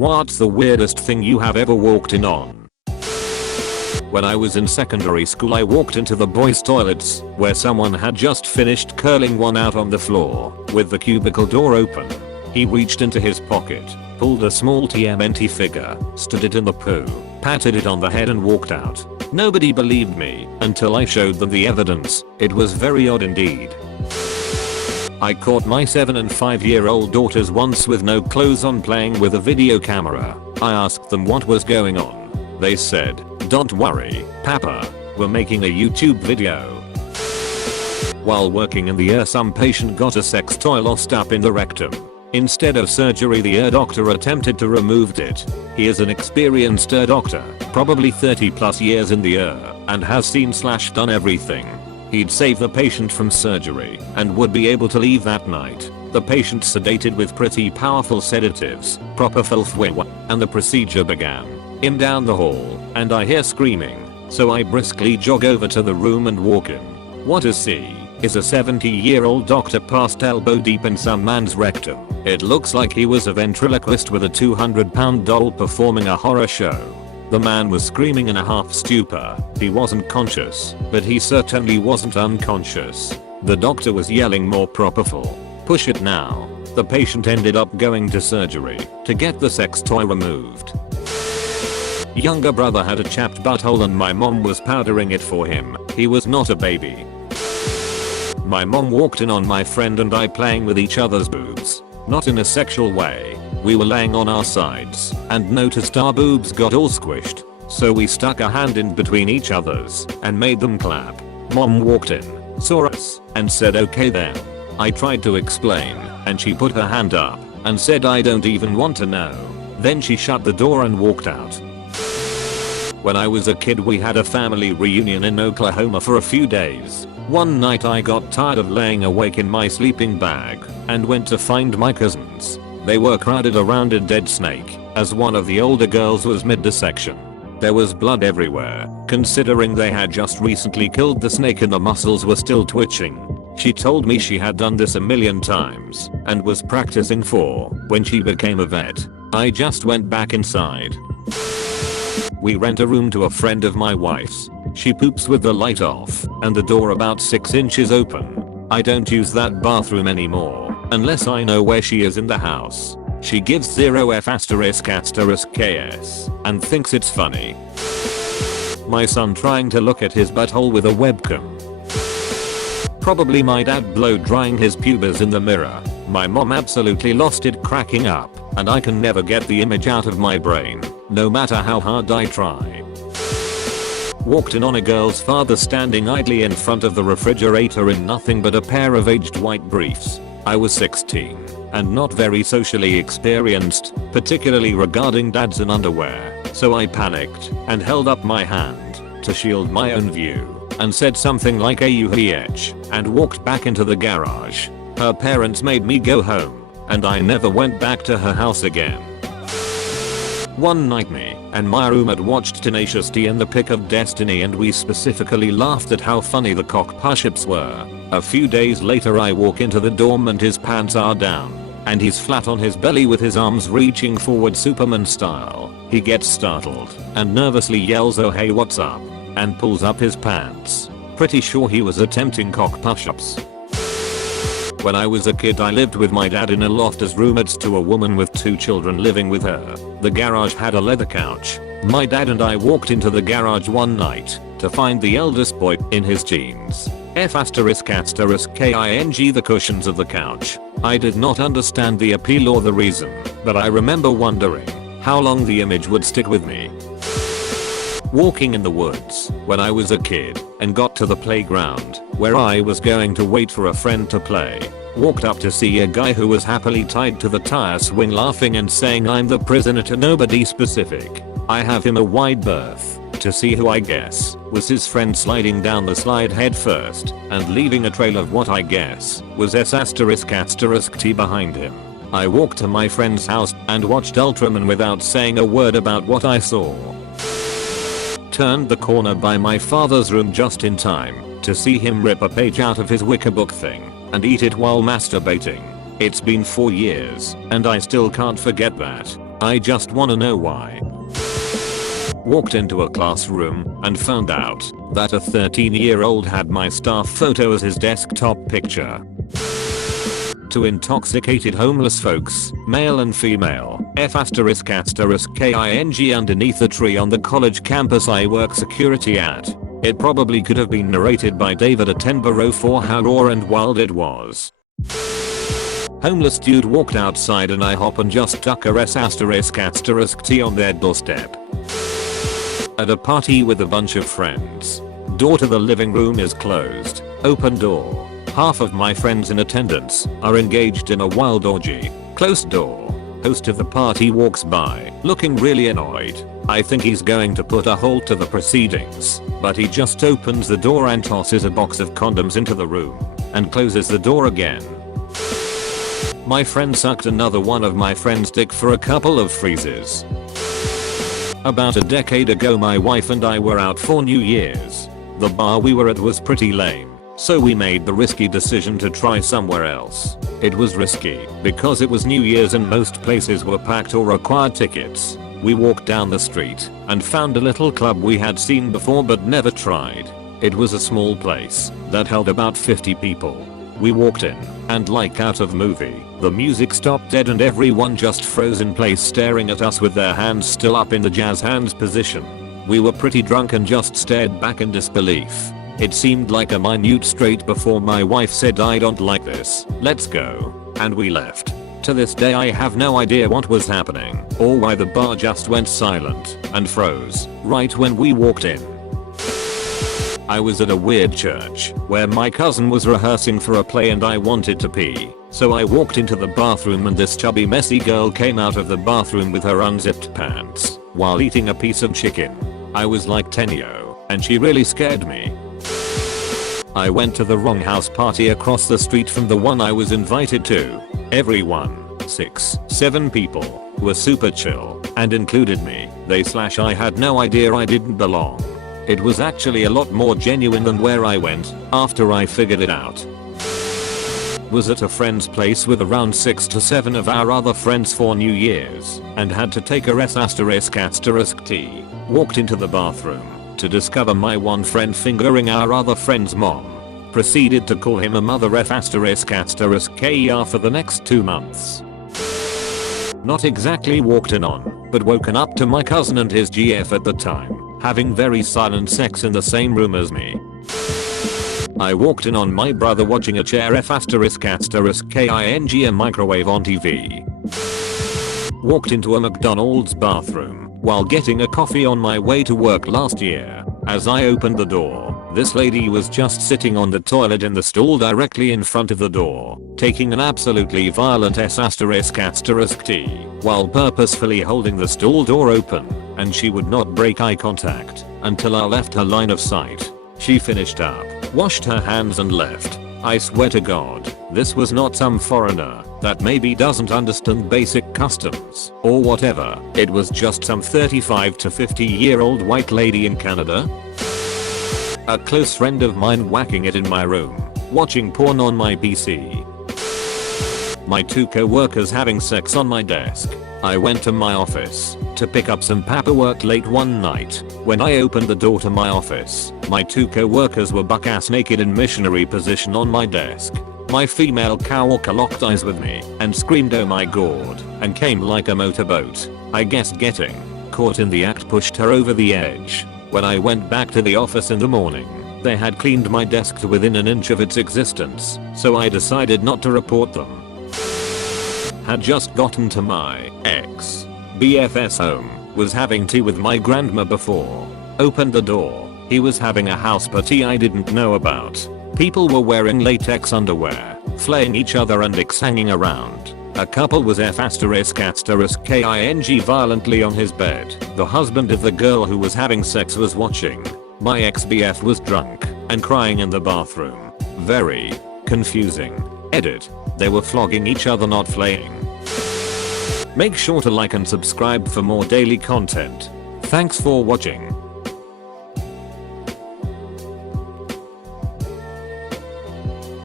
What's the weirdest thing you have ever walked in on? When I was in secondary school I walked into the boys' toilets where someone had just finished curling one out on the floor with the cubicle door open. He reached into his pocket, pulled a small TMNT figure, stood it in the poo, patted it on the head and walked out. Nobody believed me until I showed them the evidence. It was very odd indeed. I caught my 7 and 5-year-old daughters once with no clothes on playing with a video camera. I asked them what was going on. They said, "Don't worry, Papa, we're making a YouTube video." While working in the ER, some patient got a sex toy lost up in the rectum. Instead of surgery, the ER doctor attempted to remove it. He is an experienced ER doctor, probably 30+ years in the ER, and has seen/done everything. He'd save the patient from surgery and would be able to leave that night. The patient sedated with pretty powerful sedatives, proper filth, and the procedure began. I'm down the hall, and I hear screaming, so I briskly jog over to the room and walk in. What I see is a 70-year-old doctor past elbow deep in some man's rectum. It looks like he was a ventriloquist with a 200-pound doll performing a horror show. The man was screaming in a half stupor. He wasn't conscious, but he certainly wasn't unconscious. The doctor was yelling more propofol. Push it now. The patient ended up going to surgery to get the sex toy removed. Younger brother had a chapped butthole and my mom was powdering it for him. He was not a baby. My mom walked in on my friend and I playing with each other's boobs. Not in a sexual way. We were laying on our sides and noticed our boobs got all squished. So we stuck a hand in between each other's and made them clap. Mom walked in, saw us, and said okay then. I tried to explain and she put her hand up and said I don't even want to know. Then she shut the door and walked out. When I was a kid we had a family reunion in Oklahoma for a few days. One night I got tired of laying awake in my sleeping bag and went to find my cousins. They were crowded around a dead snake as one of the older girls was mid-dissection. There was blood everywhere, considering they had just recently killed the snake and the muscles were still twitching. She told me she had done this a million times and was practicing for when she became a vet. I just went back inside. We rent a room to a friend of my wife's. She poops with the light off and the door about 6 inches open. I don't use that bathroom anymore unless I know where she is in the house. She gives 0F***KS and thinks it's funny. My son trying to look at his butthole with a webcam. Probably my dad blow drying his pubes in the mirror. My mom absolutely lost it cracking up and I can never get the image out of my brain, no matter how hard I try. Walked in on a girl's father standing idly in front of the refrigerator in nothing but a pair of aged white briefs. I was 16 and not very socially experienced, particularly regarding dads in underwear, so I panicked and held up my hand to shield my own view and said something like AUH and walked back into the garage. Her parents made me go home and I never went back to her house again. One night me and my roommate watched Tenacious D and the Pick of Destiny and we specifically laughed at how funny the cock push-ups were. A few days later I walk into the dorm and his pants are down and he's flat on his belly with his arms reaching forward Superman style. He gets startled and nervously yells "Oh hey, what's up?" and pulls up his pants. Pretty sure he was attempting cock push-ups. When I was a kid I lived with my dad in a loft as roommates to a woman with 2 children living with her. The garage had a leather couch. My dad and I walked into the garage one night to find the eldest boy in his jeans. F***king the cushions of the couch. I did not understand the appeal or the reason, but I remember wondering how long the image would stick with me. Walking in the woods when I was a kid and got to the playground where I was going to wait for a friend to play. Walked up to see a guy who was happily tied to the tire swing laughing and saying I'm the prisoner to nobody specific. I have him a wide berth to see who I guess was his friend sliding down the slide head first and leaving a trail of what I guess was S***T behind him. I walked to my friend's house and watched Ultraman without saying a word about what I saw. Turned the corner by my father's room just in time to see him rip a page out of his wicker book thing and eat it while masturbating. It's been 4 years and I still can't forget that. I just wanna know why. Walked into a classroom and found out that a 13-year-old had my staff photo as his desktop picture. To intoxicated homeless folks, male and female, F***king underneath a tree on the college campus I work security at. It probably could have been narrated by David Attenborough for how raw and wild it was. Homeless dude walked outside and I hop and just tuck a ***T on their doorstep. At a party with a bunch of friends. Door to the living room is closed. Open door. Half of my friends in attendance are engaged in a wild orgy. Closed door. Host of the party walks by, looking really annoyed. I think he's going to put a halt to the proceedings, but he just opens the door and tosses a box of condoms into the room, and closes the door again. My friend sucked another one of my friend's dick for a couple of freezes. About a decade ago my wife and I were out for New Year's. The bar we were at was pretty lame, so we made the risky decision to try somewhere else. It was risky because it was New Year's and most places were packed or required tickets. We walked down the street and found a little club we had seen before but never tried. It was a small place that held about 50 people. We walked in and like out of movie, the music stopped dead and everyone just froze in place staring at us with their hands still up in the jazz hands position. We were pretty drunk and just stared back in disbelief. It seemed like a minute straight before my wife said I don't like this, let's go, and we left. To this day I have no idea what was happening or why the bar just went silent and froze right when we walked in. I was at a weird church where my cousin was rehearsing for a play and I wanted to pee, so I walked into the bathroom and this chubby messy girl came out of the bathroom with her unzipped pants while eating a piece of chicken. I was like 10-yo and she really scared me. I went to the wrong house party across the street from the one I was invited to. Everyone, 6-7 people, were super chill and included me. I had no idea I didn't belong. It was actually a lot more genuine than where I went after I figured it out. Was at a friend's place with around 6 to 7 of our other friends for New Year's and had to take a ***T. Walked into the bathroom to discover my one friend fingering our other friend's mom. Proceeded to call him a mother ***KER for the next 2 months. Not exactly walked in on, but woken up to my cousin and his GF at the time having very silent sex in the same room as me. I walked in on my brother watching a chair ***king a microwave on TV. Walked into a McDonald's bathroom while getting a coffee on my way to work last year. As I opened the door, this lady was just sitting on the toilet in the stall directly in front of the door, taking an absolutely violent ***T while purposefully holding the stall door open, and she would not break eye contact until I left her line of sight. She finished up, washed her hands and left. I swear to God, this was not some foreigner that maybe doesn't understand basic customs or whatever. It was just some 35 to 50-year-old white lady in Canada. A close friend of mine whacking it in my room, watching porn on my PC. My 2 co-workers having sex on my desk. I went to my office to pick up some paperwork late one night. When I opened the door to my office, my 2 co-workers were buck-ass naked in missionary position on my desk. My female co-worker locked eyes with me and screamed oh my god and came like a motorboat. I guess getting caught in the act pushed her over the edge. When I went back to the office in the morning, they had cleaned my desk to within an inch of its existence, so I decided not to report them. Had just gotten to my ex-BF's home, was having tea with my grandma before. Opened the door, he was having a house party I didn't know about. People were wearing latex underwear, flaying each other and hanging around. A couple was ***king violently on his bed. The husband of the girl who was having sex was watching. My ex-BF was drunk and crying in the bathroom. Very confusing. Edit. They were flogging each other, not flaying. Make sure to like and subscribe for more daily content. Thanks for watching.